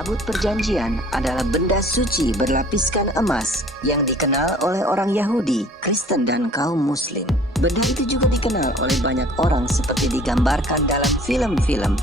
Tabut Perjanjian adalah benda suci berlapiskan emas yang dikenal oleh orang Yahudi, Kristen, dan kaum Muslim. Benda itu juga dikenal oleh banyak orang seperti digambarkan dalam film-film.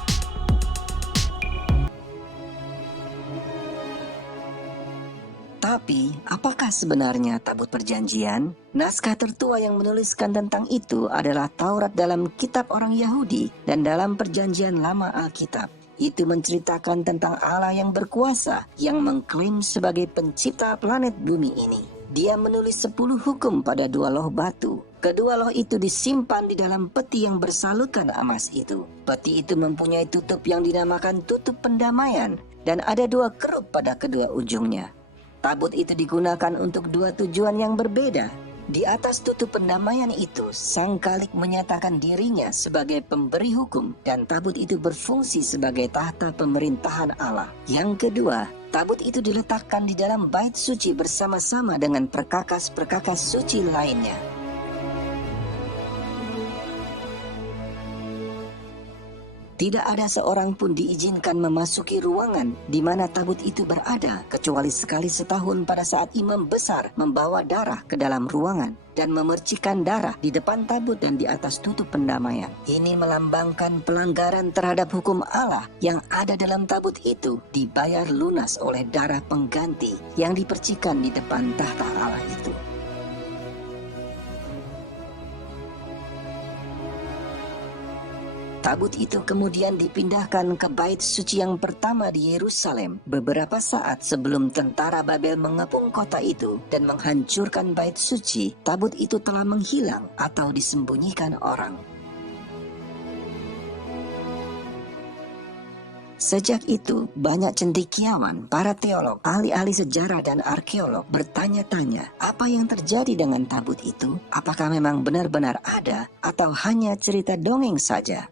Tapi, apakah sebenarnya Tabut Perjanjian? Naskah tertua yang menuliskan tentang itu adalah Taurat dalam kitab orang Yahudi dan dalam Perjanjian Lama Alkitab. Itu menceritakan tentang Allah yang berkuasa, yang mengklaim sebagai pencipta planet bumi ini. Dia menulis 10 hukum pada 2 loh batu. Kedua loh itu disimpan di dalam peti yang bersalurkan emas itu. Peti itu mempunyai tutup yang dinamakan tutup pendamaian, dan ada 2 kerup pada kedua ujungnya. Tabut itu digunakan untuk 2 tujuan yang berbeda. Di atas tutup pendamaian itu, sang Khalik menyatakan dirinya sebagai pemberi hukum dan tabut itu berfungsi sebagai tahta pemerintahan Allah. Yang kedua, tabut itu diletakkan di dalam bait suci bersama-sama dengan perkakas-perkakas suci lainnya. Tidak ada seorang pun diizinkan memasuki ruangan di mana tabut itu berada, kecuali sekali setahun pada saat imam besar membawa darah ke dalam ruangan dan memercikan darah di depan tabut dan di atas tutup pendamaian. Ini melambangkan pelanggaran terhadap hukum Allah yang ada dalam tabut itu dibayar lunas oleh darah pengganti yang dipercikan di depan tahta Allah itu. Tabut itu kemudian dipindahkan ke bait suci yang pertama di Yerusalem beberapa saat sebelum tentara Babel mengepung kota itu dan menghancurkan bait suci. Tabut itu telah menghilang atau disembunyikan orang. Sejak itu, banyak cendekiawan, para teolog, ahli-ahli sejarah dan arkeolog bertanya-tanya apa yang terjadi dengan tabut itu. Apakah memang benar-benar ada atau hanya cerita dongeng saja?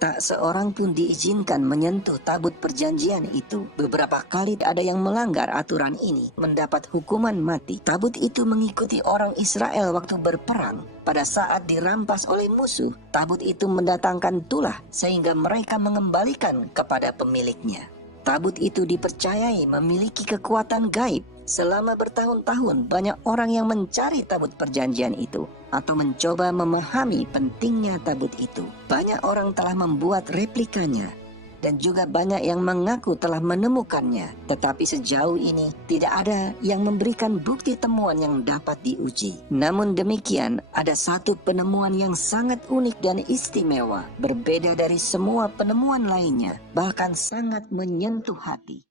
Tak seorang pun diizinkan menyentuh tabut perjanjian itu. Beberapa kali ada yang melanggar aturan ini mendapat hukuman mati. Tabut itu mengikuti orang Israel waktu berperang. Pada saat dirampas oleh musuh, tabut itu mendatangkan tulah sehingga mereka mengembalikan kepada pemiliknya. Tabut itu dipercayai memiliki kekuatan gaib. Selama bertahun-tahun banyak orang yang mencari tabut perjanjian itu atau mencoba memahami pentingnya tabut itu. Banyak orang telah membuat replikanya dan juga banyak yang mengaku telah menemukannya. Tetapi sejauh ini tidak ada yang memberikan bukti temuan yang dapat diuji. Namun demikian, ada satu penemuan yang sangat unik dan istimewa, berbeda dari semua penemuan lainnya, bahkan sangat menyentuh hati.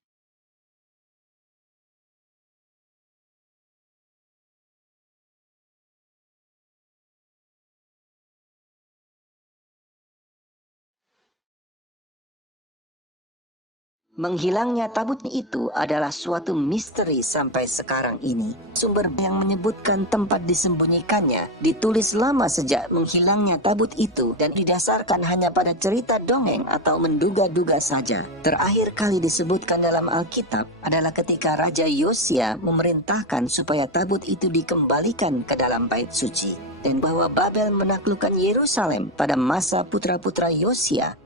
Menghilangnya tabut itu adalah suatu misteri sampai sekarang ini. Sumber yang menyebutkan tempat disembunyikannya ditulis lama sejak menghilangnya tabut itu dan didasarkan hanya pada cerita dongeng atau menduga-duga saja. Terakhir kali disebutkan dalam Alkitab adalah ketika Raja Yosia memerintahkan supaya tabut itu dikembalikan ke dalam bait suci dan bahwa Babel menaklukkan Yerusalem pada masa putra-putra Yosia.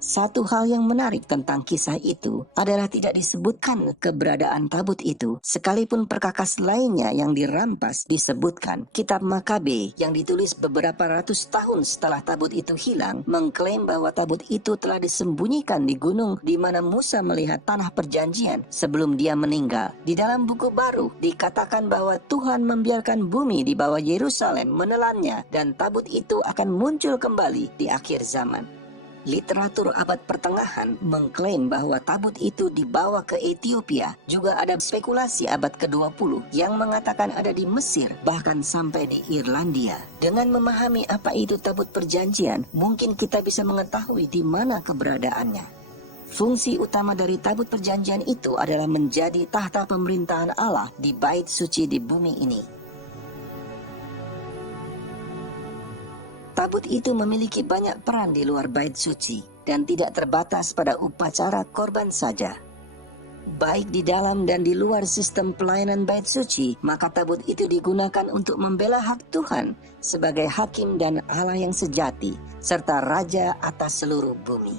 Satu hal yang menarik tentang kisah itu adalah tidak disebutkan keberadaan tabut itu, sekalipun perkakas lainnya yang dirampas disebutkan. Kitab Makabe yang ditulis beberapa ratus tahun setelah tabut itu hilang mengklaim bahwa tabut itu telah disembunyikan di gunung di mana Musa melihat tanah perjanjian sebelum dia meninggal. Di dalam buku baru dikatakan bahwa Tuhan membiarkan bumi di bawah Yerusalem menelannya dan tabut itu akan muncul kembali di akhir zaman. Literatur abad pertengahan mengklaim bahwa tabut itu dibawa ke Ethiopia. Juga ada spekulasi abad ke-20 yang mengatakan ada di Mesir, bahkan sampai di Irlandia. Dengan memahami apa itu tabut perjanjian, mungkin kita bisa mengetahui di mana keberadaannya. Fungsi utama dari tabut perjanjian itu adalah menjadi tahta pemerintahan Allah di bait suci di bumi ini. Tabut itu memiliki banyak peran di luar bait suci dan tidak terbatas pada upacara korban saja. Baik di dalam dan di luar sistem pelayanan bait suci, maka tabut itu digunakan untuk membela hak Tuhan sebagai hakim dan Allah yang sejati, serta raja atas seluruh bumi.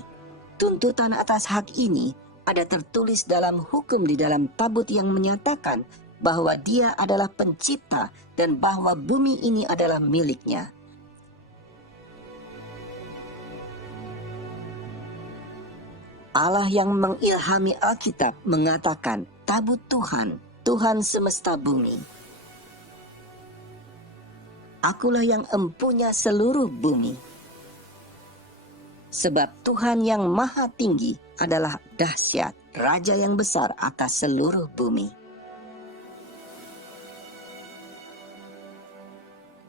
Tuntutan atas hak ini Ada tertulis dalam hukum di dalam tabut yang menyatakan bahwa Dia adalah pencipta dan bahwa bumi ini adalah miliknya. Allah yang mengilhami Alkitab mengatakan, tabut Tuhan, Tuhan semesta bumi. Akulah yang empunya seluruh bumi. Sebab Tuhan yang maha tinggi adalah dahsyat, Raja yang besar atas seluruh bumi.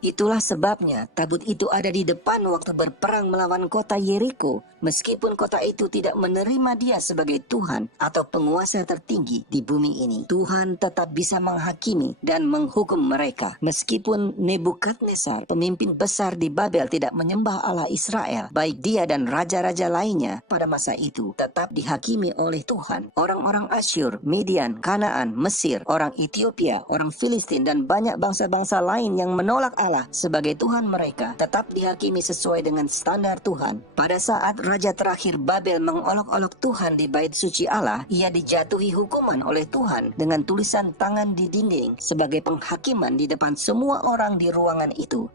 Itulah sebabnya tabut itu ada di depan waktu berperang melawan kota Yeriko, meskipun kota itu tidak menerima Dia sebagai Tuhan atau penguasa tertinggi di bumi ini. Tuhan tetap bisa menghakimi dan menghukum mereka, meskipun Nebukadnezar, pemimpin besar di Babel, tidak menyembah Allah Israel, baik dia dan raja-raja lainnya pada masa itu tetap dihakimi oleh Tuhan. Orang-orang Asyur, Midian, Kanaan, Mesir, orang Ethiopia, orang Filistin, dan banyak bangsa-bangsa lain yang menolak Allah sebagai Tuhan mereka tetap dihakimi sesuai dengan standar Tuhan. Pada saat raja terakhir Babel mengolok-olok Tuhan di bait suci Allah, ia dijatuhi hukuman oleh Tuhan dengan tulisan tangan di dinding sebagai penghakiman di depan semua orang di ruangan itu.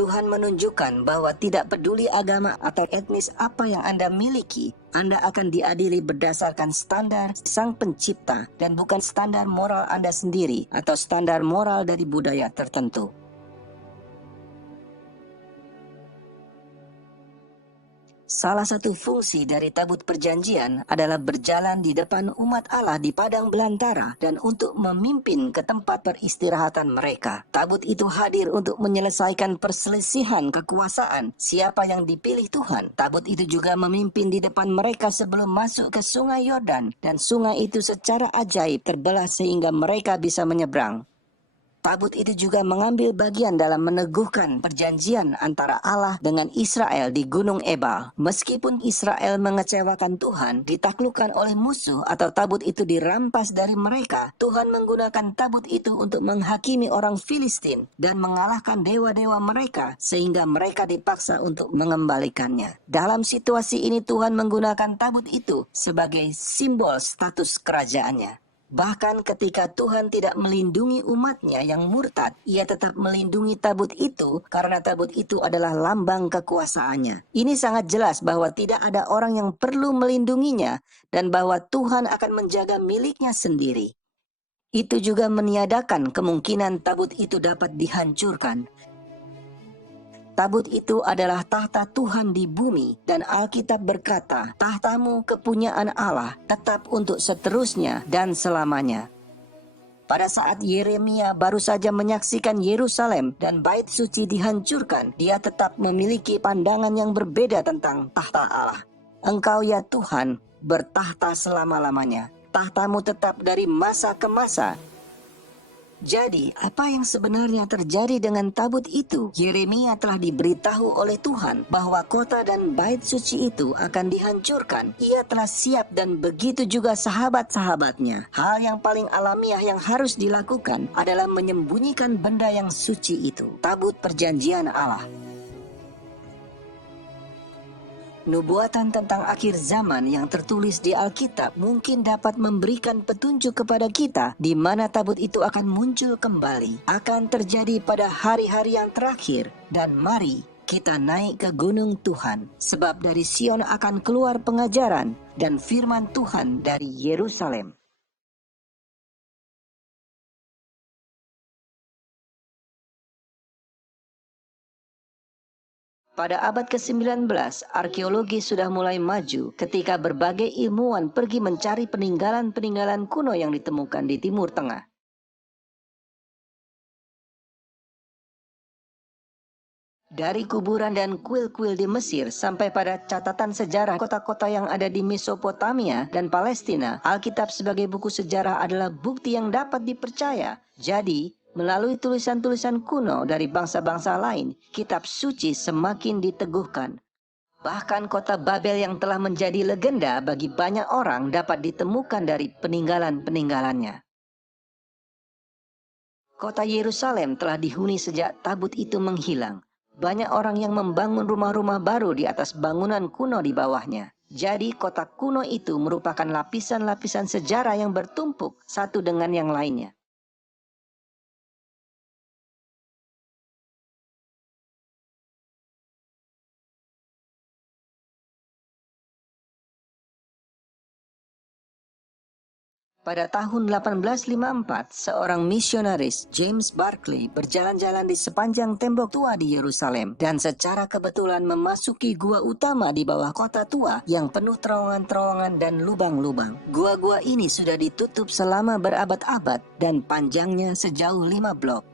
Tuhan menunjukkan bahwa tidak peduli agama atau etnis apa yang Anda miliki, Anda akan diadili berdasarkan standar Sang Pencipta dan bukan standar moral Anda sendiri atau standar moral dari budaya tertentu. Salah satu fungsi dari tabut perjanjian adalah berjalan di depan umat Allah di padang belantara dan untuk memimpin ke tempat peristirahatan mereka. Tabut itu hadir untuk menyelesaikan perselisihan kekuasaan siapa yang dipilih Tuhan. Tabut itu juga memimpin di depan mereka sebelum masuk ke sungai Yordan, dan sungai itu secara ajaib terbelah sehingga mereka bisa menyeberang. Tabut itu juga mengambil bagian dalam meneguhkan perjanjian antara Allah dengan Israel di Gunung Ebal. Meskipun Israel mengecewakan Tuhan, ditaklukkan oleh musuh atau tabut itu dirampas dari mereka, Tuhan menggunakan tabut itu untuk menghakimi orang Filistin dan mengalahkan dewa-dewa mereka sehingga mereka dipaksa untuk mengembalikannya. Dalam situasi ini Tuhan menggunakan tabut itu sebagai simbol status kerajaannya. Bahkan ketika Tuhan tidak melindungi umatnya yang murtad, Ia tetap melindungi tabut itu karena tabut itu adalah lambang kekuasaannya. Ini sangat jelas bahwa tidak ada orang yang perlu melindunginya dan bahwa Tuhan akan menjaga miliknya sendiri. Itu juga meniadakan kemungkinan tabut itu dapat dihancurkan. Tabut itu adalah tahta Tuhan di bumi, dan Alkitab berkata, tahtamu kepunyaan Allah tetap untuk seterusnya dan selamanya. Pada saat Yeremia baru saja menyaksikan Yerusalem dan bait suci dihancurkan, dia tetap memiliki pandangan yang berbeda tentang tahta Allah. Engkau ya Tuhan bertahta selama-lamanya. Tahtamu tetap dari masa ke masa. Jadi, apa yang sebenarnya terjadi dengan tabut itu? Yeremia telah diberitahu oleh Tuhan bahwa kota dan bait suci itu akan dihancurkan. Ia telah siap dan begitu juga sahabat-sahabatnya. Hal yang paling alamiah yang harus dilakukan adalah menyembunyikan benda yang suci itu, tabut perjanjian Allah. Nubuatan tentang akhir zaman yang tertulis di Alkitab mungkin dapat memberikan petunjuk kepada kita di mana tabut itu akan muncul kembali. Akan terjadi pada hari-hari yang terakhir. Dan mari kita naik ke gunung Tuhan, sebab dari Sion akan keluar pengajaran dan firman Tuhan dari Yerusalem. Pada abad ke-19, arkeologi sudah mulai maju ketika berbagai ilmuwan pergi mencari peninggalan-peninggalan kuno yang ditemukan di Timur Tengah. Dari kuburan dan kuil-kuil di Mesir sampai pada catatan sejarah kota-kota yang ada di Mesopotamia dan Palestina, Alkitab sebagai buku sejarah adalah bukti yang dapat dipercaya. Jadi, melalui tulisan-tulisan kuno dari bangsa-bangsa lain, kitab suci semakin diteguhkan. Bahkan kota Babel yang telah menjadi legenda bagi banyak orang dapat ditemukan dari peninggalan-peninggalannya. Kota Yerusalem telah dihuni sejak tabut itu menghilang. Banyak orang yang membangun rumah-rumah baru di atas bangunan kuno di bawahnya. Jadi kota kuno itu merupakan lapisan-lapisan sejarah yang bertumpuk satu dengan yang lainnya. Pada tahun 1854, seorang misionaris, James Barclay, berjalan-jalan di sepanjang tembok tua di Yerusalem dan secara kebetulan memasuki gua utama di bawah kota tua yang penuh terowongan-terowongan dan lubang-lubang. Gua-gua ini sudah ditutup selama berabad-abad dan panjangnya sejauh 5 blok.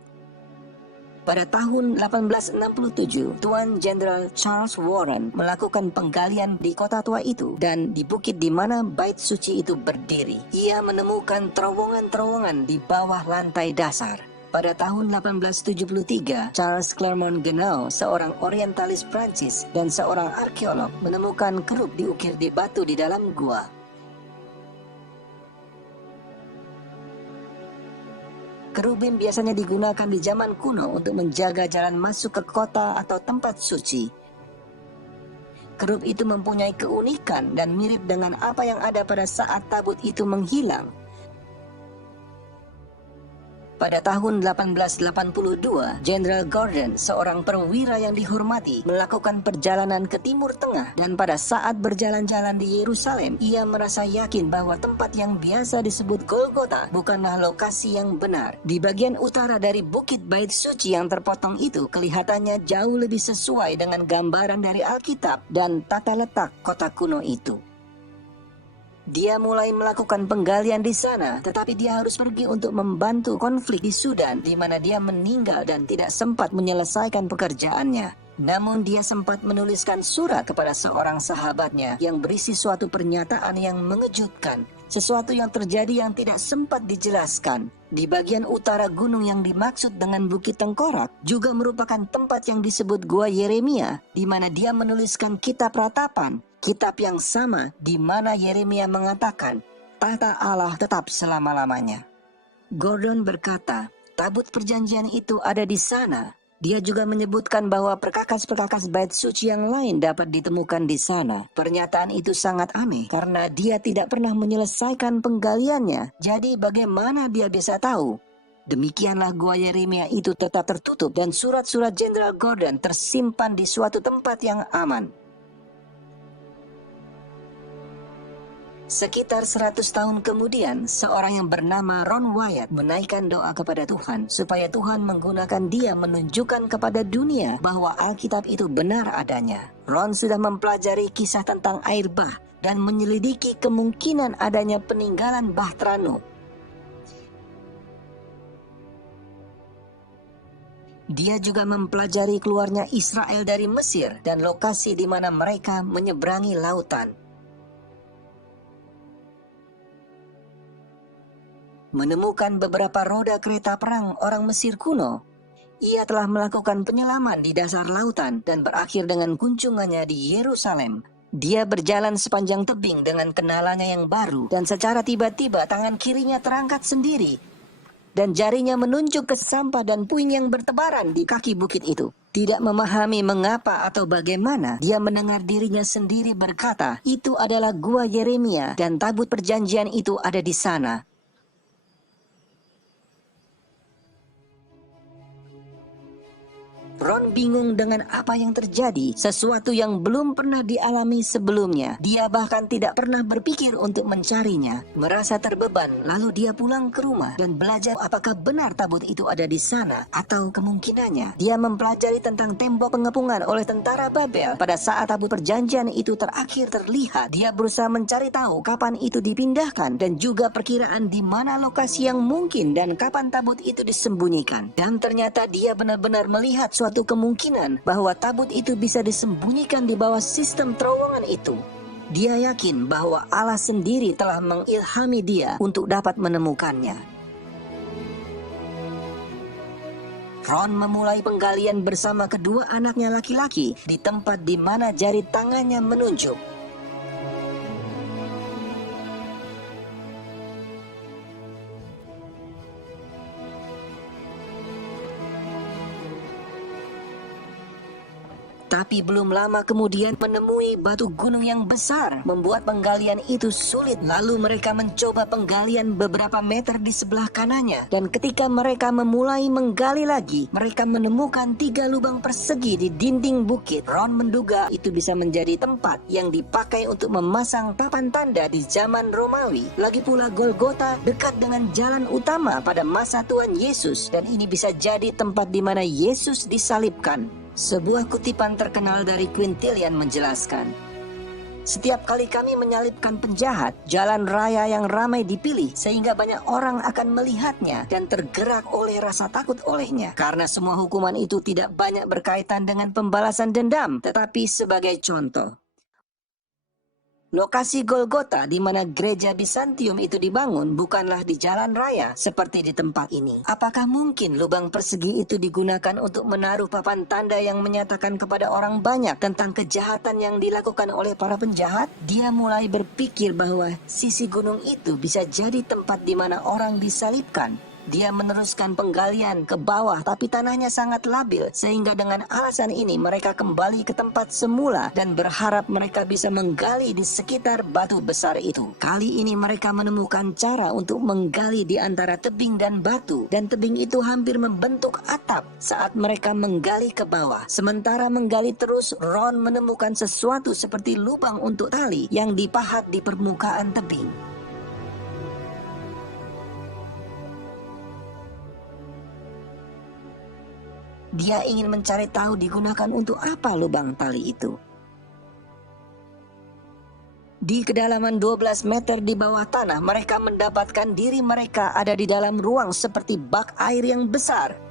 Pada tahun 1867, Tuan Jenderal Charles Warren melakukan penggalian di kota tua itu dan di bukit di mana bait suci itu berdiri. Ia menemukan terowongan-terowongan di bawah lantai dasar. Pada tahun 1873, Charles Clermont Ganneau, seorang orientalis Prancis dan seorang arkeolog, menemukan kerup diukir di batu di dalam gua. Kerubim biasanya digunakan di zaman kuno untuk menjaga jalan masuk ke kota atau tempat suci. Kerub itu mempunyai keunikan dan mirip dengan apa yang ada pada saat tabut itu menghilang. Pada tahun 1882, Jenderal Gordon, seorang perwira yang dihormati, melakukan perjalanan ke Timur Tengah dan pada saat berjalan-jalan di Yerusalem, ia merasa yakin bahwa tempat yang biasa disebut Golgota bukanlah lokasi yang benar. Di bagian utara dari Bukit Bait Suci yang terpotong itu kelihatannya jauh lebih sesuai dengan gambaran dari Alkitab dan tata letak kota kuno itu. Dia mulai melakukan penggalian di sana, tetapi dia harus pergi untuk membantu konflik di Sudan, di mana dia meninggal dan tidak sempat menyelesaikan pekerjaannya. Namun dia sempat menuliskan surat kepada seorang sahabatnya yang berisi suatu pernyataan yang mengejutkan, sesuatu yang terjadi yang tidak sempat dijelaskan. Di bagian utara gunung yang dimaksud dengan Bukit Tengkorak juga merupakan tempat yang disebut Gua Yeremia, di mana dia menuliskan kitab ratapan. Kitab yang sama di mana Yeremia mengatakan, "Tahta Allah tetap selama-lamanya." Gordon berkata, tabut perjanjian itu ada di sana. Dia juga menyebutkan bahwa perkakas-perkakas bait suci yang lain dapat ditemukan di sana. Pernyataan itu sangat aneh karena dia tidak pernah menyelesaikan penggaliannya. Jadi bagaimana dia bisa tahu? Demikianlah gua Yeremia itu tetap tertutup dan surat-surat Jenderal Gordon tersimpan di suatu tempat yang aman. Sekitar 100 tahun kemudian, seorang yang bernama Ron Wyatt menaikkan doa kepada Tuhan supaya Tuhan menggunakan dia menunjukkan kepada dunia bahwa Alkitab itu benar adanya. Ron sudah mempelajari kisah tentang air bah dan menyelidiki kemungkinan adanya peninggalan Bahtera Nuh. Dia juga mempelajari keluarnya Israel dari Mesir dan lokasi di mana mereka menyeberangi lautan. Menemukan beberapa roda kereta perang orang Mesir kuno. Ia telah melakukan penyelaman di dasar lautan dan berakhir dengan kunjungannya di Yerusalem. Dia berjalan sepanjang tebing dengan kenalannya yang baru dan secara tiba-tiba tangan kirinya terangkat sendiri dan jarinya menunjuk ke sampah dan puing yang bertebaran di kaki bukit itu. Tidak memahami mengapa atau bagaimana, dia mendengar dirinya sendiri berkata, itu adalah gua Yeremia dan tabut perjanjian itu ada di sana. Ron bingung dengan apa yang terjadi, sesuatu yang belum pernah dialami sebelumnya. Dia bahkan tidak pernah berpikir untuk mencarinya. Merasa terbeban, lalu dia pulang ke rumah dan belajar apakah benar tabut itu ada di sana atau kemungkinannya. Dia mempelajari tentang tembok pengepungan oleh tentara Babel pada saat tabut perjanjian itu terakhir terlihat. Dia berusaha mencari tahu kapan itu dipindahkan dan juga perkiraan di mana lokasi yang mungkin dan kapan tabut itu disembunyikan. Dan ternyata dia benar-benar melihat suatu kemungkinan bahwa tabut itu bisa disembunyikan di bawah sistem terowongan itu. Dia yakin bahwa Allah sendiri telah mengilhami dia untuk dapat menemukannya. Ron memulai penggalian bersama kedua anaknya laki-laki di tempat di mana jari tangannya menunjuk. Tapi belum lama kemudian menemui batu gunung yang besar, membuat penggalian itu sulit. Lalu mereka mencoba penggalian beberapa meter di sebelah kanannya. Dan ketika mereka memulai menggali lagi, mereka menemukan 3 lubang persegi di dinding bukit. Ron menduga itu bisa menjadi tempat yang dipakai untuk memasang papan tanda di zaman Romawi. Lagi pula Golgota dekat dengan jalan utama pada masa Tuhan Yesus, dan ini bisa jadi tempat di mana Yesus disalibkan. Sebuah kutipan terkenal dari Quintilian menjelaskan, "Setiap kali kami menyalibkan penjahat, jalan raya yang ramai dipilih sehingga banyak orang akan melihatnya dan tergerak oleh rasa takut olehnya. Karena semua hukuman itu tidak banyak berkaitan dengan pembalasan dendam, tetapi sebagai contoh. Lokasi Golgota di mana gereja Bizantium itu dibangun bukanlah di jalan raya seperti di tempat ini. Apakah mungkin lubang persegi itu digunakan untuk menaruh papan tanda yang menyatakan kepada orang banyak tentang kejahatan yang dilakukan oleh para penjahat?" Dia mulai berpikir bahwa sisi gunung itu bisa jadi tempat di mana orang disalibkan. Dia meneruskan penggalian ke bawah, tapi tanahnya sangat labil, sehingga dengan alasan ini mereka kembali ke tempat semula dan berharap mereka bisa menggali di sekitar batu besar itu. Kali ini mereka menemukan cara untuk menggali di antara tebing dan batu, dan tebing itu hampir membentuk atap saat mereka menggali ke bawah. Sementara menggali terus, Ron menemukan sesuatu seperti lubang untuk tali yang dipahat di permukaan tebing. Dia ingin mencari tahu digunakan untuk apa lubang tali itu. Di kedalaman 12 meter di bawah tanah, mereka mendapatkan diri mereka ada di dalam ruang seperti bak air yang besar.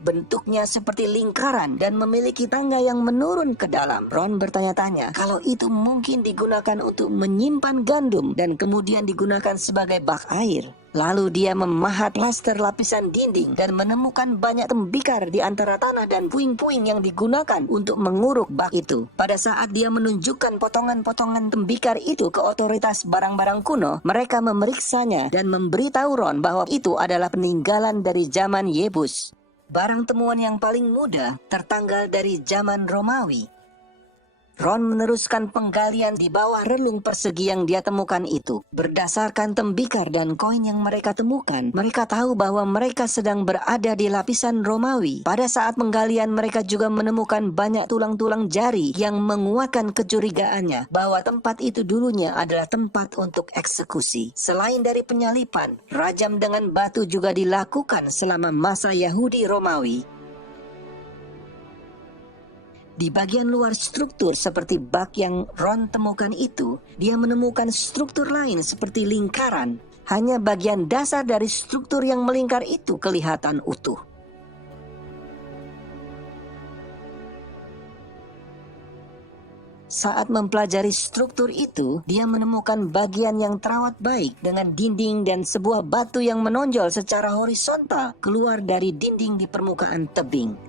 Bentuknya seperti lingkaran dan memiliki tangga yang menurun ke dalam. Ron bertanya-tanya kalau itu mungkin digunakan untuk menyimpan gandum dan kemudian digunakan sebagai bak air. Lalu dia memahat plaster lapisan dinding dan menemukan banyak tembikar di antara tanah dan puing-puing yang digunakan untuk menguruk bak itu. Pada saat dia menunjukkan potongan-potongan tembikar itu ke otoritas barang-barang kuno, mereka memeriksanya dan memberitahu Ron bahwa itu adalah peninggalan dari zaman Yebus. Barang temuan yang paling muda tertanggal dari zaman Romawi. Ron meneruskan penggalian di bawah relung persegi yang dia temukan itu. Berdasarkan tembikar dan koin yang mereka temukan, mereka tahu bahwa mereka sedang berada di lapisan Romawi. Pada saat penggalian, mereka juga menemukan banyak tulang-tulang jari yang menguatkan kecurigaannya bahwa tempat itu dulunya adalah tempat untuk eksekusi. Selain dari penyalipan, rajam dengan batu juga dilakukan selama masa Yahudi Romawi. Di bagian luar struktur seperti bak yang Ron temukan itu, dia menemukan struktur lain seperti lingkaran. Hanya bagian dasar dari struktur yang melingkar itu kelihatan utuh. Saat mempelajari struktur itu, dia menemukan bagian yang terawat baik dengan dinding dan sebuah batu yang menonjol secara horizontal keluar dari dinding di permukaan tebing.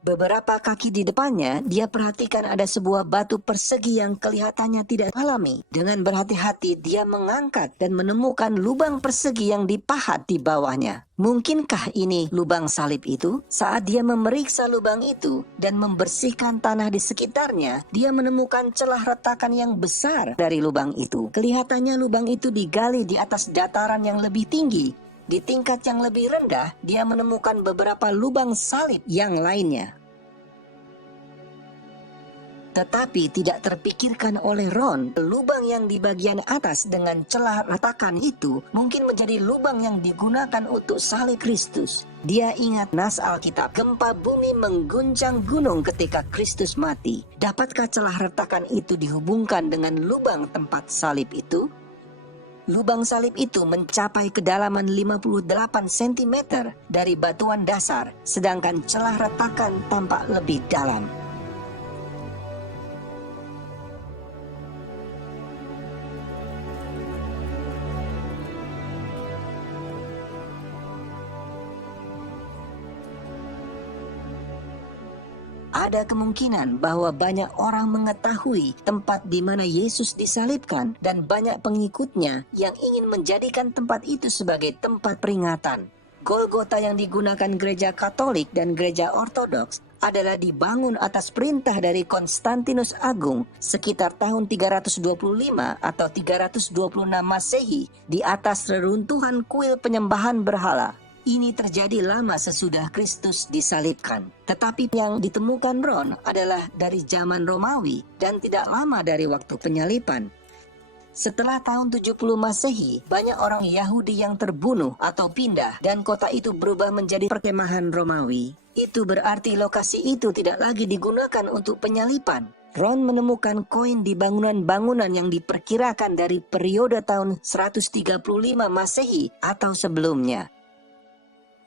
Beberapa kaki di depannya, dia perhatikan ada sebuah batu persegi yang kelihatannya tidak alami. Dengan berhati-hati, dia mengangkat dan menemukan lubang persegi yang dipahat di bawahnya. Mungkinkah ini lubang salib itu? Saat dia memeriksa lubang itu dan membersihkan tanah di sekitarnya, dia menemukan celah retakan yang besar dari lubang itu. Kelihatannya lubang itu digali di atas dataran yang lebih tinggi. Di tingkat yang lebih rendah, dia menemukan beberapa lubang salib yang lainnya. Tetapi tidak terpikirkan oleh Ron, lubang yang di bagian atas dengan celah retakan itu mungkin menjadi lubang yang digunakan untuk salib Kristus. Dia ingat nas Alkitab, gempa bumi mengguncang gunung ketika Kristus mati. Dapatkah celah retakan itu dihubungkan dengan lubang tempat salib itu? Lubang salib itu mencapai kedalaman 58 cm dari batuan dasar, sedangkan celah retakan tampak lebih dalam. Ada kemungkinan bahwa banyak orang mengetahui tempat di mana Yesus disalibkan dan banyak pengikutnya yang ingin menjadikan tempat itu sebagai tempat peringatan. Golgota yang digunakan gereja Katolik dan gereja Ortodoks adalah dibangun atas perintah dari Konstantinus Agung sekitar tahun 325 atau 326 Masehi di atas reruntuhan kuil penyembahan berhala. Ini terjadi lama sesudah Kristus disalibkan. Tetapi yang ditemukan Ron adalah dari zaman Romawi dan tidak lama dari waktu penyaliban. Setelah tahun 70 Masehi, banyak orang Yahudi yang terbunuh atau pindah dan kota itu berubah menjadi perkemahan Romawi. Itu berarti lokasi itu tidak lagi digunakan untuk penyaliban. Ron menemukan koin di bangunan-bangunan yang diperkirakan dari periode tahun 135 Masehi atau sebelumnya.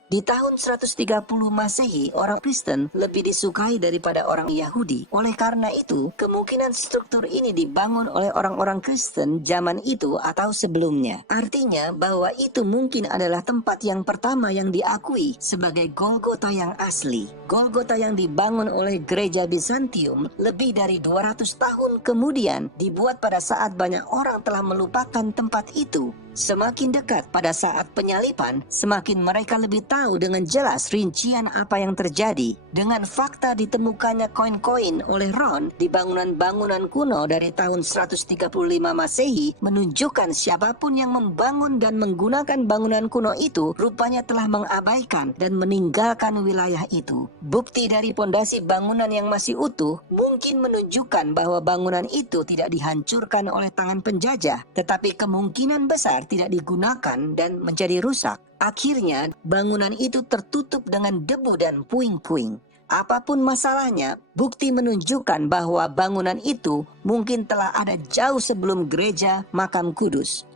Di tahun 130 Masehi, orang Kristen lebih disukai daripada orang Yahudi. Oleh karena itu, kemungkinan struktur ini dibangun oleh orang-orang Kristen zaman itu atau sebelumnya. Artinya bahwa itu mungkin adalah tempat yang pertama yang diakui sebagai Golgota yang asli. Golgota yang dibangun oleh gereja Bizantium lebih dari 200 tahun kemudian dibuat pada saat banyak orang telah melupakan tempat itu. Semakin dekat pada saat penyaliban, semakin mereka lebih tahu dengan jelas rincian apa yang terjadi. Dengan fakta ditemukannya koin-koin oleh Ron di bangunan-bangunan kuno dari tahun 135 Masehi menunjukkan siapapun yang membangun dan menggunakan bangunan kuno itu rupanya telah mengabaikan dan meninggalkan wilayah itu. Bukti dari pondasi bangunan yang masih utuh mungkin menunjukkan bahwa bangunan itu tidak dihancurkan oleh tangan penjajah, tetapi kemungkinan besar tidak digunakan dan menjadi rusak. Akhirnya, bangunan itu tertutup dengan debu dan puing-puing. Apapun masalahnya, bukti menunjukkan bahwa bangunan itu mungkin telah ada jauh sebelum gereja makam kudus.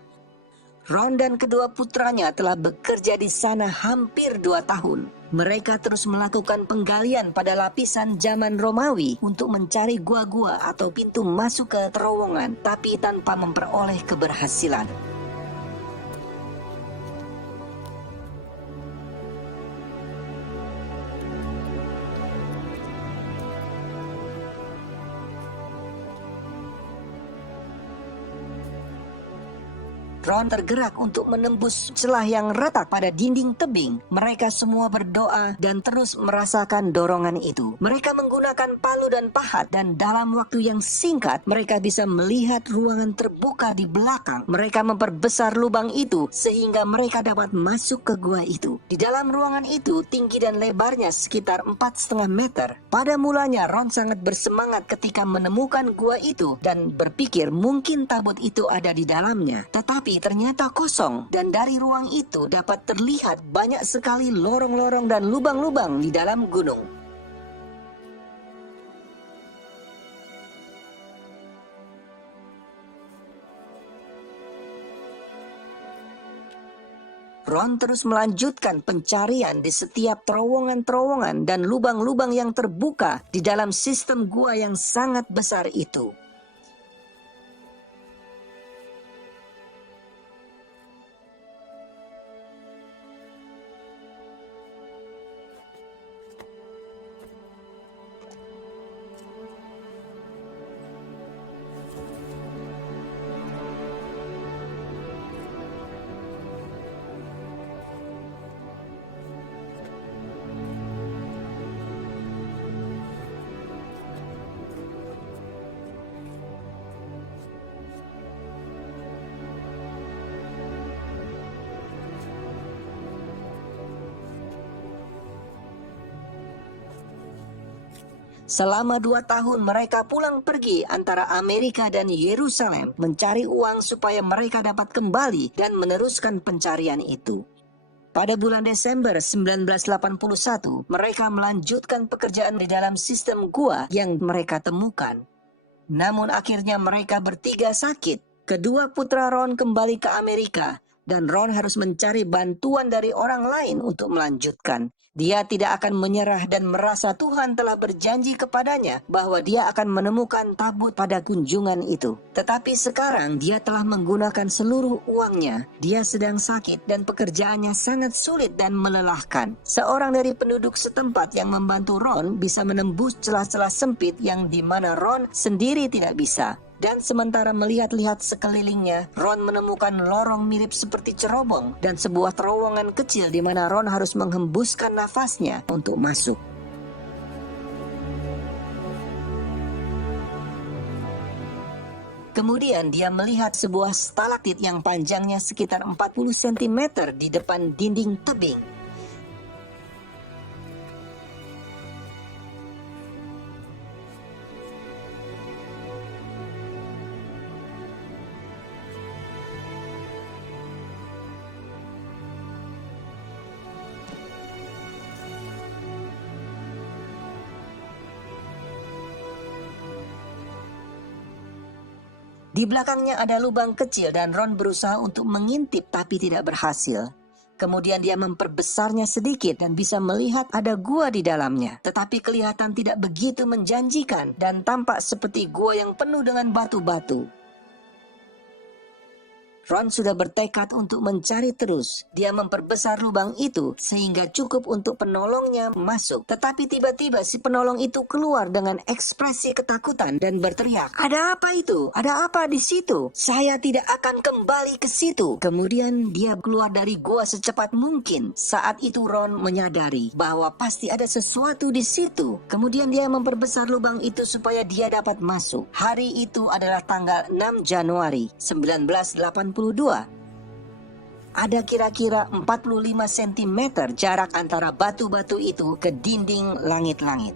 Ron dan kedua putranya telah bekerja di sana hampir 2 tahun. Mereka terus melakukan penggalian pada lapisan zaman Romawi untuk mencari gua-gua atau pintu masuk ke terowongan, tapi tanpa memperoleh keberhasilan. Ron tergerak untuk menembus celah yang retak pada dinding tebing. Mereka semua berdoa dan terus merasakan dorongan itu. Mereka menggunakan palu dan pahat dan dalam waktu yang singkat mereka bisa melihat ruangan terbuka di belakang. Mereka memperbesar lubang itu sehingga mereka dapat masuk ke gua itu. Di dalam ruangan itu tinggi dan lebarnya sekitar 4,5 meter. Pada mulanya Ron sangat bersemangat ketika menemukan gua itu dan berpikir mungkin tabut itu ada di dalamnya. Tetapi ternyata kosong dan dari ruang itu dapat terlihat banyak sekali lorong-lorong dan lubang-lubang di dalam gunung. Ron terus melanjutkan pencarian di setiap terowongan-terowongan dan lubang-lubang yang terbuka di dalam sistem gua yang sangat besar itu. Selama 2 tahun mereka pulang pergi antara Amerika dan Yerusalem mencari uang supaya mereka dapat kembali dan meneruskan pencarian itu. Pada bulan Desember 1981, mereka melanjutkan pekerjaan di dalam sistem gua yang mereka temukan. Namun akhirnya mereka bertiga sakit. Kedua putra Ron kembali ke Amerika dan Ron harus mencari bantuan dari orang lain untuk melanjutkan. Dia tidak akan menyerah dan merasa Tuhan telah berjanji kepadanya bahwa dia akan menemukan tabut pada kunjungan itu. Tetapi sekarang dia telah menggunakan seluruh uangnya. Dia sedang sakit dan pekerjaannya sangat sulit dan melelahkan. Seorang dari penduduk setempat yang membantu Ron bisa menembus celah-celah sempit yang dimana Ron sendiri tidak bisa. Dan sementara melihat-lihat sekelilingnya, Ron menemukan lorong mirip seperti cerobong dan sebuah terowongan kecil di mana Ron harus menghembuskan nafasnya untuk masuk. Kemudian dia melihat sebuah stalaktit yang panjangnya sekitar 40 cm di depan dinding tebing. Di belakangnya ada lubang kecil dan Ron berusaha untuk mengintip tapi tidak berhasil. Kemudian dia memperbesarnya sedikit dan bisa melihat ada gua di dalamnya. Tetapi kelihatan tidak begitu menjanjikan dan tampak seperti gua yang penuh dengan batu-batu. Ron sudah bertekad untuk mencari terus. Dia memperbesar lubang itu sehingga cukup untuk penolongnya masuk. Tetapi tiba-tiba si penolong itu keluar dengan ekspresi ketakutan dan berteriak, "Ada apa itu? Ada apa di situ? Saya tidak akan kembali ke situ." Kemudian dia keluar dari gua secepat mungkin. Saat itu Ron menyadari bahwa pasti ada sesuatu di situ. Kemudian dia memperbesar lubang itu supaya dia dapat masuk. Hari itu adalah tanggal 6 Januari 1982. Ada kira-kira 45 cm jarak antara batu-batu itu ke dinding langit-langit.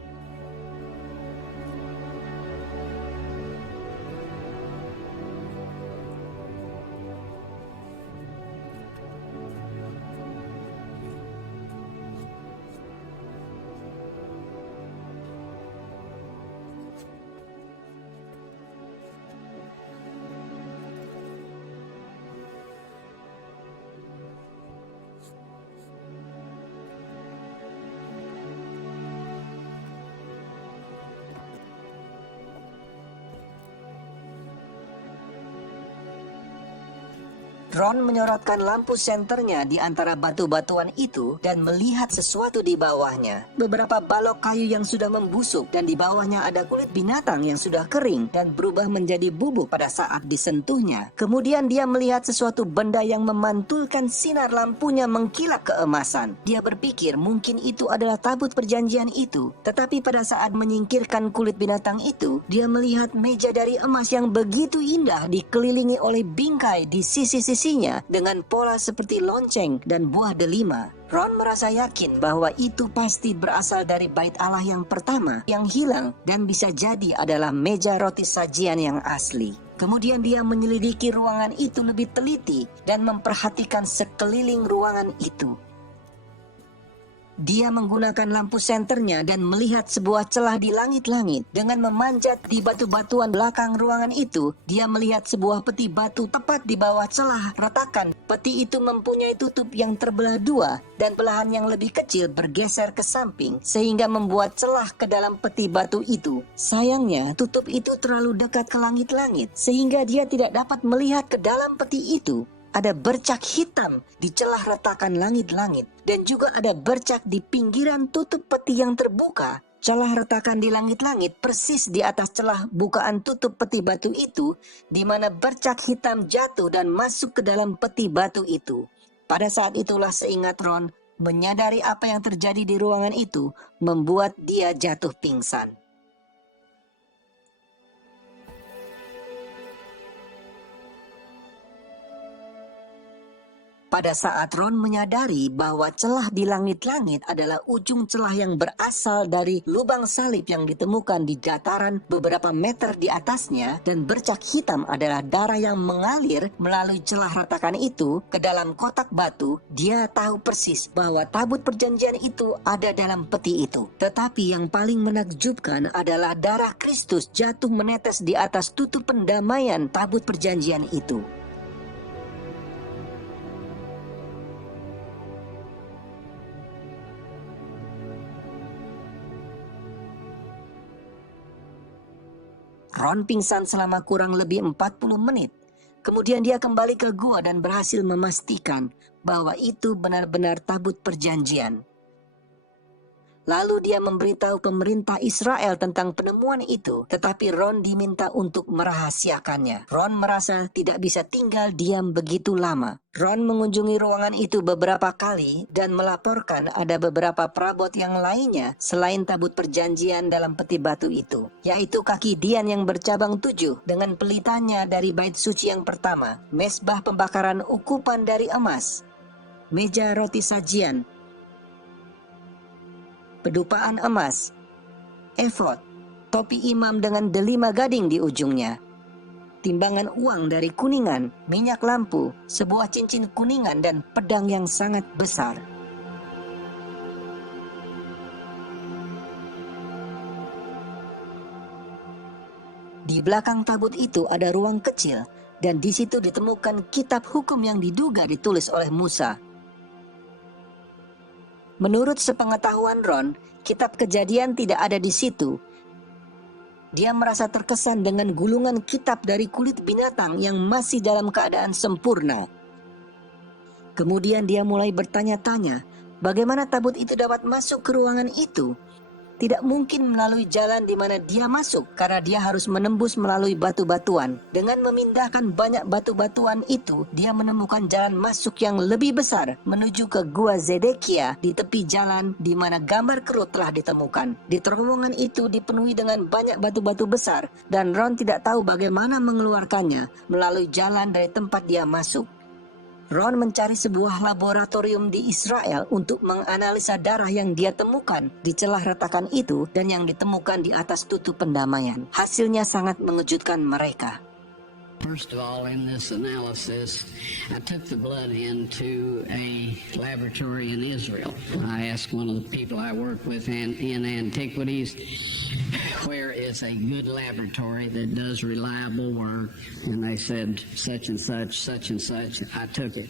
Ron menyorotkan lampu senternya di antara batu-batuan itu dan melihat sesuatu di bawahnya. Beberapa balok kayu yang sudah membusuk dan di bawahnya ada kulit binatang yang sudah kering dan berubah menjadi bubuk pada saat disentuhnya. Kemudian dia melihat sesuatu benda yang memantulkan sinar lampunya mengkilap keemasan. Dia berpikir mungkin itu adalah tabut perjanjian itu. Tetapi pada saat menyingkirkan kulit binatang itu, dia melihat meja dari emas yang begitu indah dikelilingi oleh bingkai di sisi-sisi dengan pola seperti lonceng dan buah delima. Ron merasa yakin bahwa itu pasti berasal dari bait Allah yang pertama yang hilang dan bisa jadi adalah meja roti sajian yang asli. Kemudian dia menyelidiki ruangan itu lebih teliti dan memperhatikan sekeliling ruangan itu. Dia menggunakan lampu senternya dan melihat sebuah celah di langit-langit. Dengan memanjat di batu-batuan belakang ruangan itu, dia melihat sebuah peti batu tepat di bawah celah retakan. Peti itu mempunyai tutup yang terbelah dua dan belahan yang lebih kecil bergeser ke samping sehingga membuat celah ke dalam peti batu itu. Sayangnya, tutup itu terlalu dekat ke langit-langit sehingga dia tidak dapat melihat ke dalam peti itu. Ada bercak hitam di celah retakan langit-langit dan juga ada bercak di pinggiran tutup peti yang terbuka. Celah retakan di langit-langit persis di atas celah bukaan tutup peti batu itu, di mana bercak hitam jatuh dan masuk ke dalam peti batu itu. Pada saat itulah seingat Ron, menyadari apa yang terjadi di ruangan itu membuat dia jatuh pingsan. Pada saat Ron menyadari bahwa celah di langit-langit adalah ujung celah yang berasal dari lubang salib yang ditemukan di dataran beberapa meter di atasnya dan bercak hitam adalah darah yang mengalir melalui celah retakan itu ke dalam kotak batu, dia tahu persis bahwa tabut perjanjian itu ada dalam peti itu. Tetapi yang paling menakjubkan adalah darah Kristus jatuh menetes di atas tutup pendamaian tabut perjanjian itu. Ron pingsan selama kurang lebih 40 menit. Kemudian dia kembali ke gua dan berhasil memastikan bahwa itu benar-benar tabut perjanjian. Lalu dia memberitahu pemerintah Israel tentang penemuan itu, tetapi Ron diminta untuk merahasiakannya. Ron merasa tidak bisa tinggal diam begitu lama. Ron mengunjungi ruangan itu beberapa kali dan melaporkan ada beberapa perabot yang lainnya selain tabut perjanjian dalam peti batu itu, yaitu kaki Dian yang bercabang 7 dengan pelitanya dari bait suci yang pertama, mesbah pembakaran ukupan dari emas, meja roti sajian, pedupaan emas, efod, topi imam dengan delima gading di ujungnya, timbangan uang dari kuningan, minyak lampu, sebuah cincin kuningan, dan pedang yang sangat besar. Di belakang tabut itu ada ruang kecil, dan di situ ditemukan kitab hukum yang diduga ditulis oleh Musa. Menurut sepengetahuan Ron, kitab Kejadian tidak ada di situ. Dia merasa terkesan dengan gulungan kitab dari kulit binatang yang masih dalam keadaan sempurna. Kemudian dia mulai bertanya-tanya, bagaimana tabut itu dapat masuk ke ruangan itu? Tidak mungkin melalui jalan di mana dia masuk, karena dia harus menembus melalui batu-batuan. Dengan memindahkan banyak batu-batuan itu, dia menemukan jalan masuk yang lebih besar menuju ke Gua Zedekia di tepi jalan di mana gambar kerut telah ditemukan. Di terowongan itu dipenuhi dengan banyak batu-batu besar, dan Ron tidak tahu bagaimana mengeluarkannya melalui jalan dari tempat dia masuk. Ron mencari sebuah laboratorium di Israel untuk menganalisa darah yang dia temukan di celah retakan itu dan yang ditemukan di atas tutup pendamaian. Hasilnya sangat mengejutkan mereka. First of all, in this analysis, I took the blood into a laboratory in Israel. I asked one of the people I work with in antiquities, where is a good laboratory that does reliable work? And they said, such and such, such and such. I took it.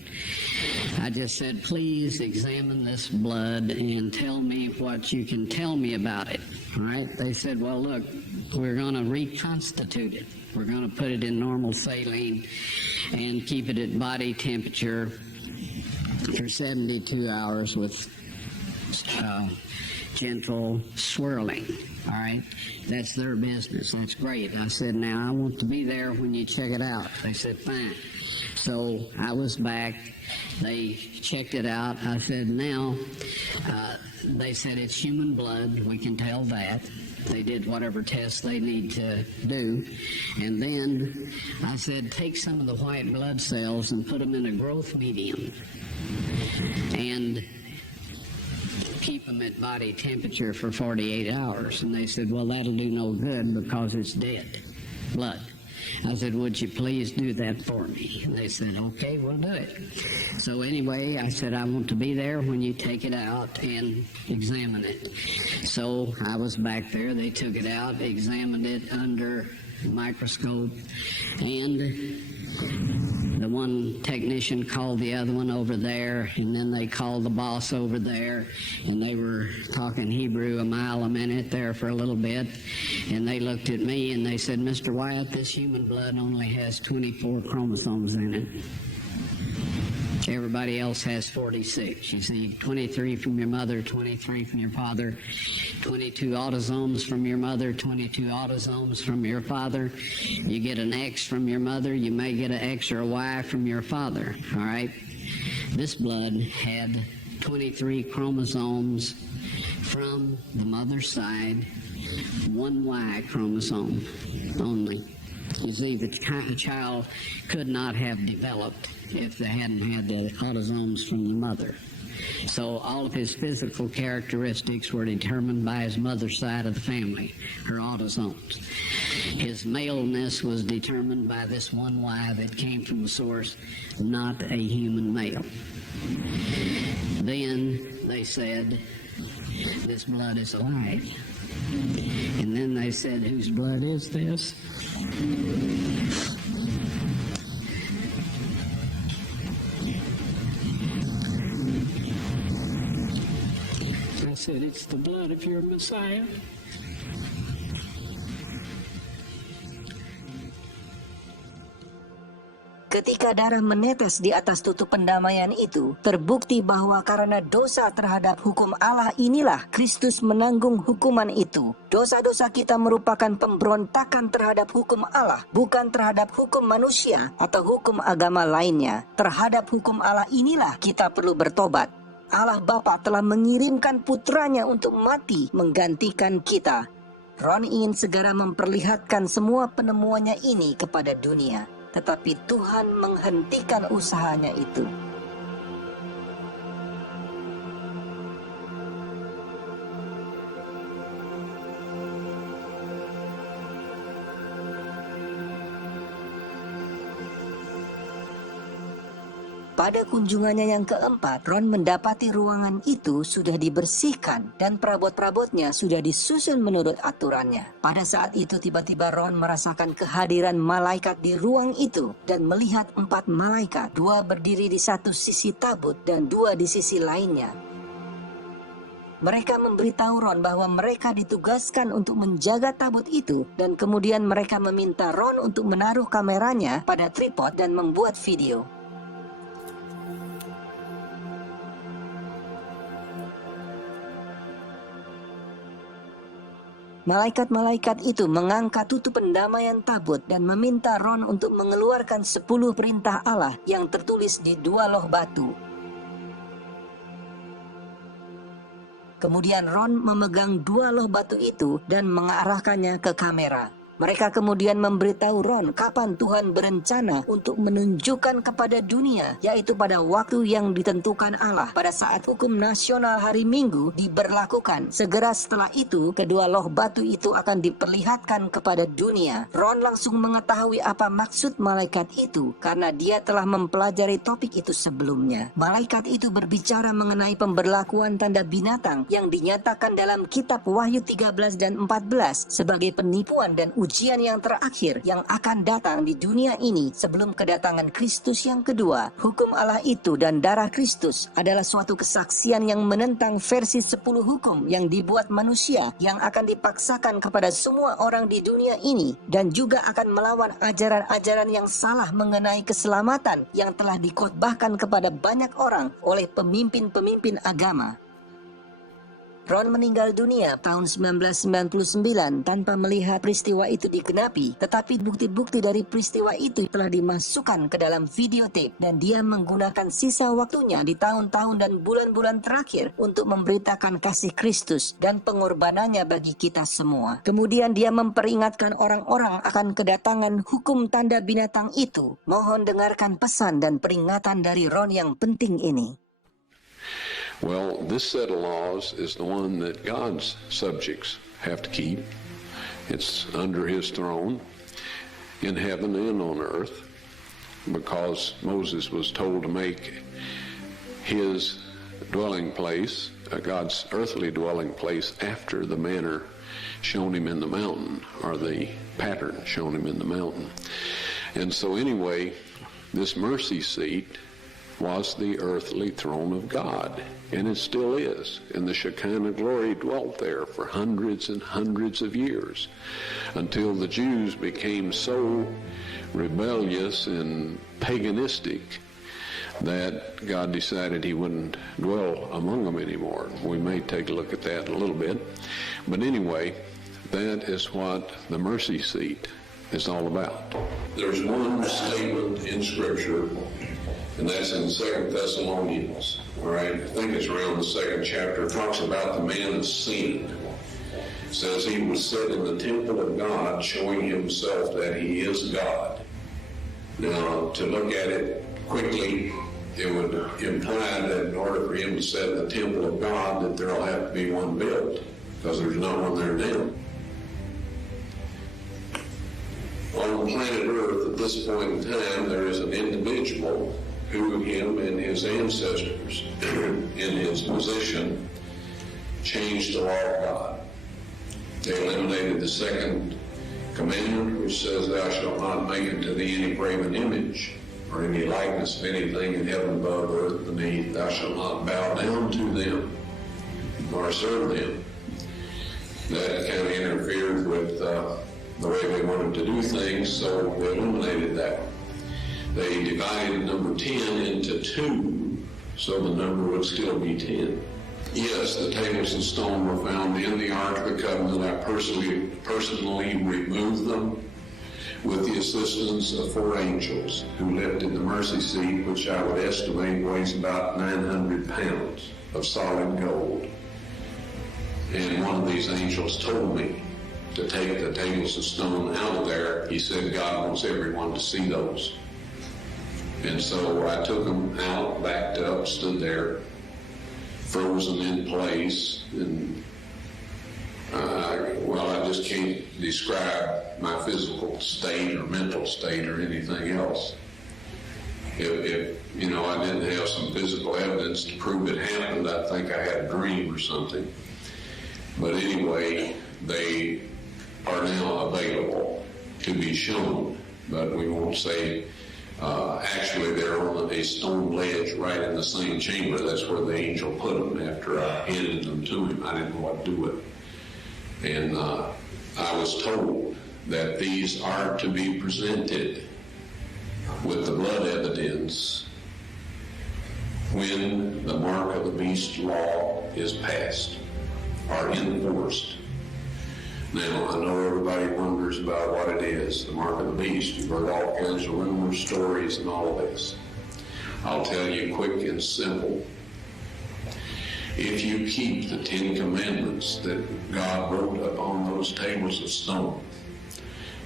I just said, please examine this blood and tell me what you can tell me about it. All right? They said, well, look, we're going to reconstitute it. We're going to put it in normal saline and keep it at body temperature for 72 hours with gentle swirling. All right, that's their business. That's great. I said, now I want to be there when you check it out. They said, fine. So I was back. They checked it out. I said, now, they said it's human blood. We can tell that. They did whatever tests they need to do. And then I said, take some of the white blood cells and put them in a growth medium and keep them at body temperature for 48 hours. And they said, well, that'll do no good because it's dead blood. I said, would you please do that for me? And they said, okay, we'll do it. So anyway, I said, I want to be there when you take it out and examine it. So I was back there. They took it out, examined it under microscope, and the one technician called the other one over there, and then they called the boss over there, and they were talking Hebrew a mile a minute there for a little bit, and they looked at me and they said, Mr. Wyatt, this human blood only has 24 chromosomes in it. Everybody else has 46. You see, 23 from your mother, 23 from your father, 22 autosomes from your mother, 22 autosomes from your father. You get an X from your mother, you may get an X or a Y from your father, all right? This blood had 23 chromosomes from the mother's side, one Y chromosome only. You see, the child could not have developed if they hadn't had the autosomes from the mother. So all of his physical characteristics were determined by his mother's side of the family, her autosomes. His maleness was determined by this one Y that came from the source, not a human male. Then they said, this blood is alive. And then they said, whose blood is this? I said, it's the blood of your Messiah. Ketika darah menetes di atas tutup pendamaian itu, terbukti bahwa karena dosa terhadap hukum Allah inilah Kristus menanggung hukuman itu. Dosa-dosa kita merupakan pemberontakan terhadap hukum Allah, bukan terhadap hukum manusia atau hukum agama lainnya. Terhadap hukum Allah inilah kita perlu bertobat. Allah Bapa telah mengirimkan putranya untuk mati menggantikan kita. Ron ingin segera memperlihatkan semua penemuannya ini kepada dunia. Tetapi Tuhan menghentikan usahanya itu. Pada kunjungannya yang keempat, Ron mendapati ruangan itu sudah dibersihkan dan perabot-perabotnya sudah disusun menurut aturannya. Pada saat itu tiba-tiba Ron merasakan kehadiran malaikat di ruang itu dan melihat 4 malaikat, 2 berdiri di satu sisi tabut dan 2 di sisi lainnya. Mereka memberitahu Ron bahwa mereka ditugaskan untuk menjaga tabut itu dan kemudian mereka meminta Ron untuk menaruh kameranya pada tripod dan membuat video. Malaikat-malaikat itu mengangkat tutup pendamaian tabut dan meminta Ron untuk mengeluarkan 10 perintah Allah yang tertulis di 2 loh batu. Kemudian Ron memegang 2 loh batu itu dan mengarahkannya ke kamera. Mereka kemudian memberitahu Ron kapan Tuhan berencana untuk menunjukkan kepada dunia, yaitu pada waktu yang ditentukan Allah pada saat hukum nasional hari Minggu diberlakukan. Segera setelah itu, kedua loh batu itu akan diperlihatkan kepada dunia. Ron langsung mengetahui apa maksud malaikat itu karena dia telah mempelajari topik itu sebelumnya. Malaikat itu berbicara mengenai pemberlakuan tanda binatang yang dinyatakan dalam kitab Wahyu 13 dan 14 sebagai penipuan dan ujian yang terakhir yang akan datang di dunia ini sebelum kedatangan Kristus yang kedua. Hukum Allah itu dan darah Kristus adalah suatu kesaksian yang menentang versi 10 hukum yang dibuat manusia yang akan dipaksakan kepada semua orang di dunia ini dan juga akan melawan ajaran-ajaran yang salah mengenai keselamatan yang telah dikhotbahkan kepada banyak orang oleh pemimpin-pemimpin agama. Ron meninggal dunia tahun 1999 tanpa melihat peristiwa itu digenapi, tetapi bukti-bukti dari peristiwa itu telah dimasukkan ke dalam videotape dan dia menggunakan sisa waktunya di tahun-tahun dan bulan-bulan terakhir untuk memberitakan kasih Kristus dan pengorbanannya bagi kita semua. Kemudian dia memperingatkan orang-orang akan kedatangan hukum tanda binatang itu. Mohon dengarkan pesan dan peringatan dari Ron yang penting ini. Well, this set of laws is the one that God's subjects have to keep. It's under his throne in heaven and on earth because Moses was told to make his dwelling place, God's earthly dwelling place, after the manner shown him in the mountain, or the pattern shown him in the mountain. And so anyway, this mercy seat was the earthly throne of God, and it still is. And the Shekinah glory dwelt there for hundreds and hundreds of years until the Jews became so rebellious and paganistic that God decided he wouldn't dwell among them anymore. We may take a look at that in a little bit. But anyway, that is what the mercy seat is all about. There's one statement in Scripture, and that's in 2 Thessalonians, all right? I think it's around the 2nd chapter. It talks about the man of sin. It says he was set in the temple of God, showing himself that he is God. Now, to look at it quickly, it would imply that in order for him to set in the temple of God, that there'll have to be one built, because there's not one there now. On planet Earth, at this point in time, there is an individual who him and his ancestors in his position changed the law of God. They eliminated the second commandment, which says, thou shalt not make unto thee any graven image or any likeness of anything in heaven above, earth beneath. Thou shalt not bow down to them nor serve them. That kind of interfered with the way they wanted to do things, so they eliminated that. They divided the number 10 into 2, so the number would still be 10. Yes, the tables of stone were found in the Ark of the Covenant. I personally removed them with the assistance of 4 angels who lived in the mercy seat, which I would estimate weighs about 900 pounds of solid gold. And one of these angels told me to take the tables of stone out of there. He said God wants everyone to see those. And so I took them out, backed up, stood there, frozen in place, and I just can't describe my physical state or mental state or anything else. If I didn't have some physical evidence to prove it happened, I think I had a dream or something. But anyway, they are now available to be shown, but we won't say. Actually, they're on a stone ledge right in the same chamber. That's where the angel put them after I handed them to him. I didn't know what to do with it. And I was told that these are to be presented with the blood evidence when the mark of the beast law is passed or enforced. Now, I know everybody wonders about what it is, the mark of the beast. You've heard all kinds of rumors, stories, and all of this. I'll tell you quick and simple. If you keep the 10 commandments that God wrote upon those tables of stone,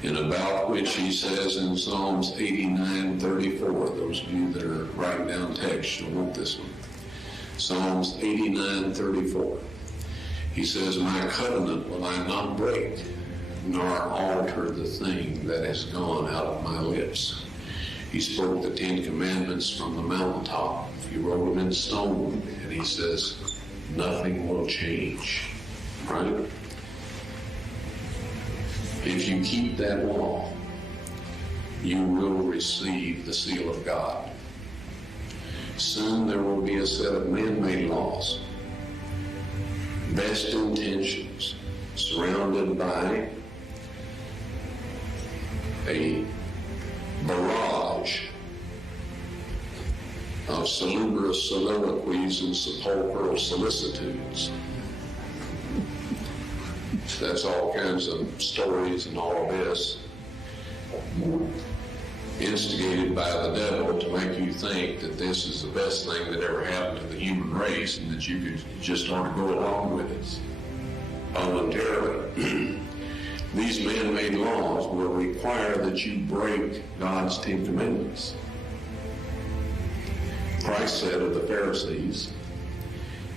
and about which he says in Psalms 89:34, those of you that are writing down text, you'll want this one. Psalms 89:34. He says, my covenant will I not break, nor alter the thing that has gone out of my lips. He spoke the 10 commandments from the mountaintop. He wrote them in stone, and he says, nothing will change. Right? If you keep that law, you will receive the seal of God. Soon there will be a set of man-made laws, best intentions, surrounded by a barrage of salubrious soliloquies and sepulchral solicitudes. That's all kinds of stories and all of this, instigated by the devil to make you think that this is the best thing that ever happened to the human race and that you could just want to go along with it voluntarily. These man-made laws will require that you break God's 10 commandments. Christ said of the Pharisees,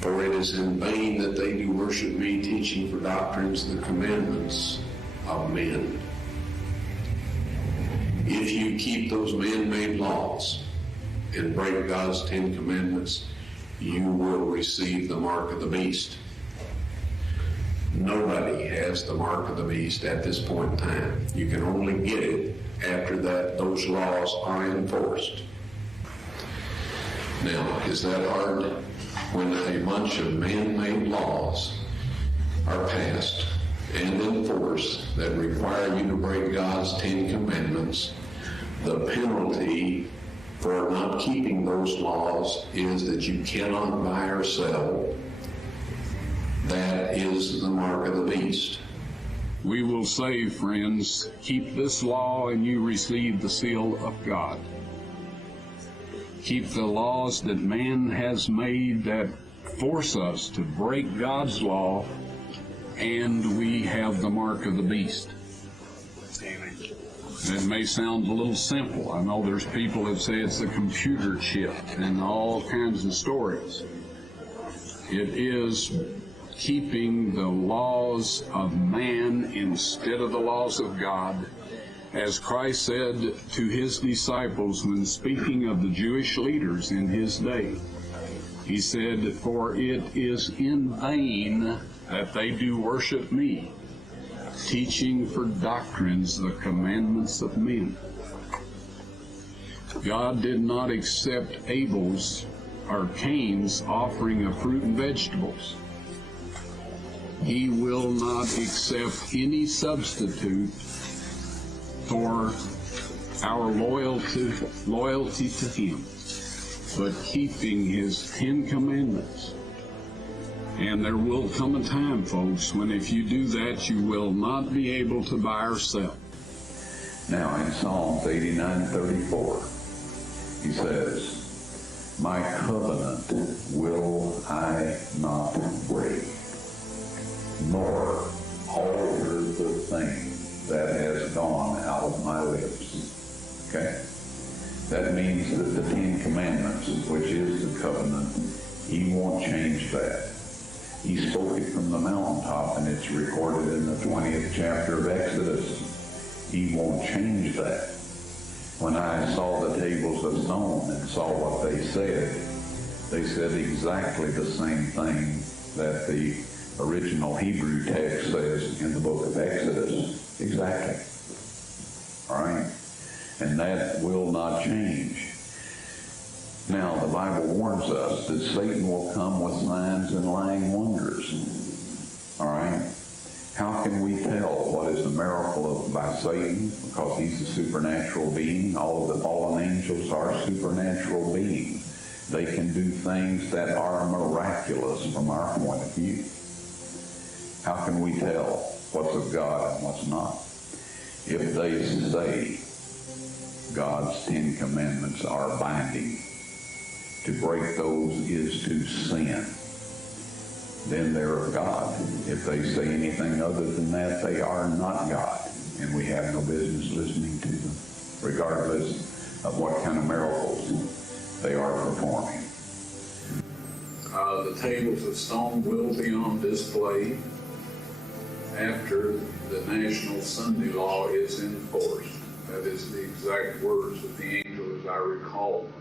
for it is in vain that they do worship me, teaching for doctrines the commandments of men. If you keep those man-made laws and break God's 10 commandments, you will receive the mark of the beast. Nobody has the mark of the beast at this point in time. You can only get it after that those laws are enforced. Now, is that hard? When a bunch of man-made laws are passed and enforced that require you to break God's 10 commandments, the penalty for not keeping those laws is that you cannot buy or sell. That is the mark of the beast. We will say, friends, keep this law and you receive the seal of God. Keep the laws that man has made that force us to break God's law, and we have the mark of the beast. It may sound a little simple. I know there's people that say it's a computer chip and all kinds of stories. It is keeping the laws of man instead of the laws of God. As Christ said to his disciples when speaking of the Jewish leaders in his day, he said, for it is in vain that they do worship me, teaching for doctrines the commandments of men. God did not accept Abel's or Cain's offering of fruit and vegetables. He will not accept any substitute for our loyalty to Him, but keeping His 10 Commandments. And there will come a time, folks, when if you do that, you will not be able to buy or sell. Now in Psalms 89:34, he says, "My covenant will I not break, nor alter the thing that has gone out of my lips." Okay? That means that the 10 Commandments, which is the covenant, He won't change that. He spoke it from the mountaintop, and it's recorded in the 20th chapter of Exodus. He won't change that. When I saw the tables of stone and saw what they said exactly the same thing that the original Hebrew text says in the book of Exodus. Exactly. All right? And that will not change. Now, the Bible warns us that Satan will come with signs and lying wonders. All right? How can we tell what is a miracle by Satan? Because he's a supernatural being. All of the fallen angels are supernatural beings. They can do things that are miraculous from our point of view. How can we tell what's of God and what's not? If they say God's 10 Commandments are binding, to break those is to sin, then they're of God. If they say anything other than that, they are not God, and we have no business listening to them, regardless of what kind of miracles they are performing. The tables of stone will be on display after the National Sunday Law is enforced. That is the exact words of the angel as I recall them.